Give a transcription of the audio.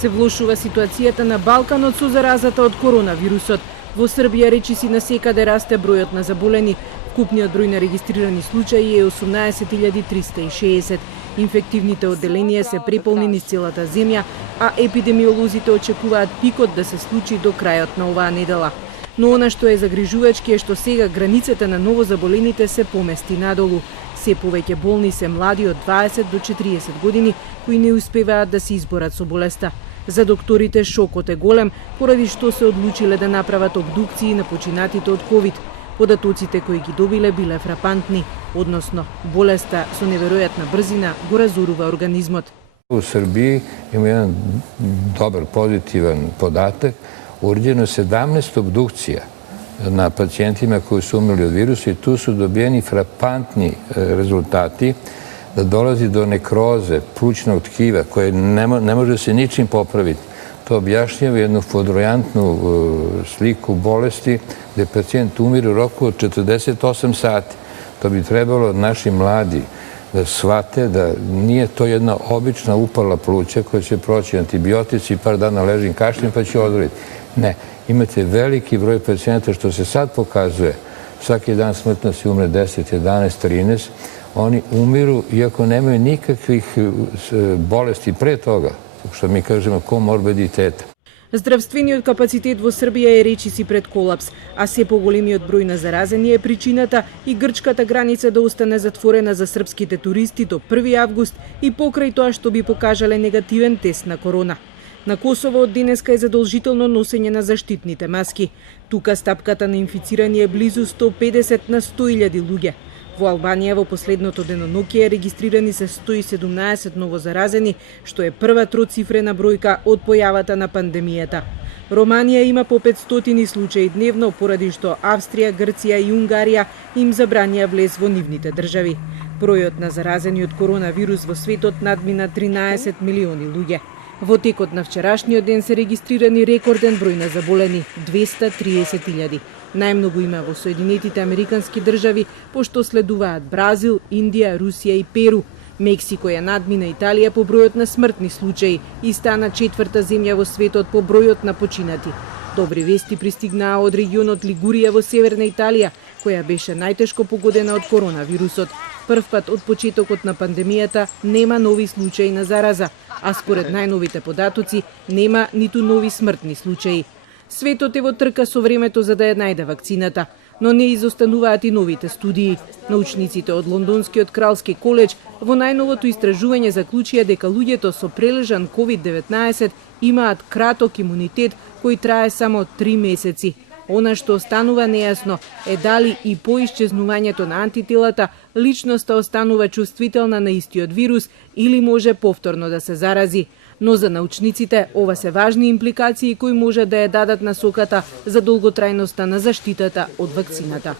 Се влошува ситуацијата на Балканот со заразата од коронавирусот. Во Србија речиси насекаде расте бројот на заболени. Вкупниот број на регистрирани случаи е 18.360. Инфективните одделенија се преполнени низ целата земја, а епидемиолозите очекуваат пикот да се случи до крајот на оваа недела. Но она што е загрижувачки е што сега границата на новозаболените се помести надолу. Се повеќе болни се млади од 20 до 40 години кои не успеваат да се изборат со болеста. За докторите шокот е голем, поради што се одлучиле да направат обдукции на починатите од ковид. Податоците кои ги добиле биле фрапантни, односно болеста со неверојатна брзина го разорува организмот. U Srbiji ima jedan dobar, pozitivan podatak. Urađeno je 17 obdukcija na pacijentima koji su umrli od virusa i tu su dobijeni frapantni rezultati da dolazi do nekroze plućnog tkiva koje ne može se ničim popraviti. To objašnjava jednu fodrojantnu sliku bolesti gde pacijent umire u roku od 48 sati. To bi trebalo naši mladi da shvate da nije to jedna obična upala pluća koja će proći antibiotici, par dana ležim kašljem pa će ozdraviti. Ne, imate veliki broj pacijenta što se sad pokazuje. Svaki dan smrtnosti umre 10, 11, 13. Oni umiru iako nemaju nikakvih bolesti pre toga, što mi kažemo komorbiditeta. Здравствениот капацитет во Србија е речиси пред колапс, а се поголемиот број на заразени е причината и грчката граница да остане затворена за српските туристи до 1 август и покрај тоа што би покажале негативен тест на корона. На Косово од денеска е задолжително носење на заштитните маски. Тука стапката на инфицирани е близу 150 на 100.000 луѓе. Во Албанија во последното деноноќе регистрирани се 117 новозаразени, што е прва троцифрена бројка од појавата на пандемијата. Романија има по 500 случаи дневно, поради што Австрија, Грција и Унгарија им забранија влез во нивните држави. Бројот на заразени од коронавирус во светот надмина 13 милиони луѓе. Во текот на вчерашниот ден се регистрирани рекорден број на заболени – 230.000. Најмногу има во Соединетите Американски држави, пошто следуваат Бразил, Индија, Русија и Перу. Мексико ја надмина Италија по бројот на смртни случаи и стана 4-та земја во светот по бројот на починати. Добри вести пристигнаа од регионот Лигурија во северна Италија, која беше најтешко погодена од коронавирусот. Првпат од почетокот на пандемијата нема нови случаи на зараза, а според најновите податоци нема ниту нови смртни случаи. Светот е во трка со времето за да ја најде вакцината, но не изостануваат и новите студии. Научниците од Лондонскиот кралски коледж во најновото истражување заклучија дека луѓето со прележан COVID-19 имаат краток имунитет кој трае само 3 месеци. Она што останува нејасно е дали и по исчезнувањето на антителата личноста останува чувствителна на истиот вирус или може повторно да се зарази. Но за научниците ова се важни импликации кои може да ја дадат насоката за долготрајноста на заштитата од вакцината.